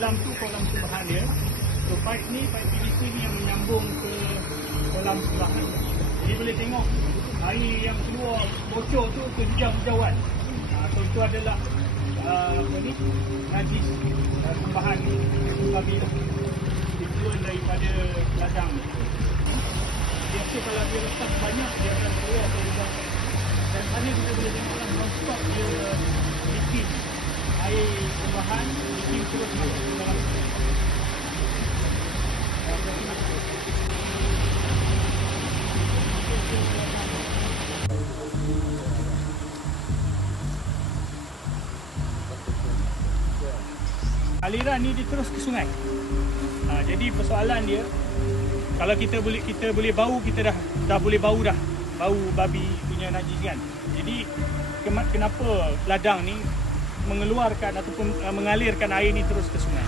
kolam sembahan dia. So pipe PVC ni yang menyambung ke kolam sembahan. Jadi boleh tengok air yang keluar bocor tu ke hijau-hijauan. So itu adalah najis sembahan babi lah. Tujuan daripada ladang. Biasa kalau dia letak banyak dia akan keluar ke lubang. Dan sana kita boleh tengoklah non-stop dia leaking air sembahan, leaking terus masuk ke dalam. Aliran ni dia terus ke sungai. Jadi persoalan dia, kalau kita boleh bau, kita dah boleh bau babi punya najis kan. Jadi kenapa ladang ni mengeluarkan ataupun mengalirkan air ni terus ke sungai?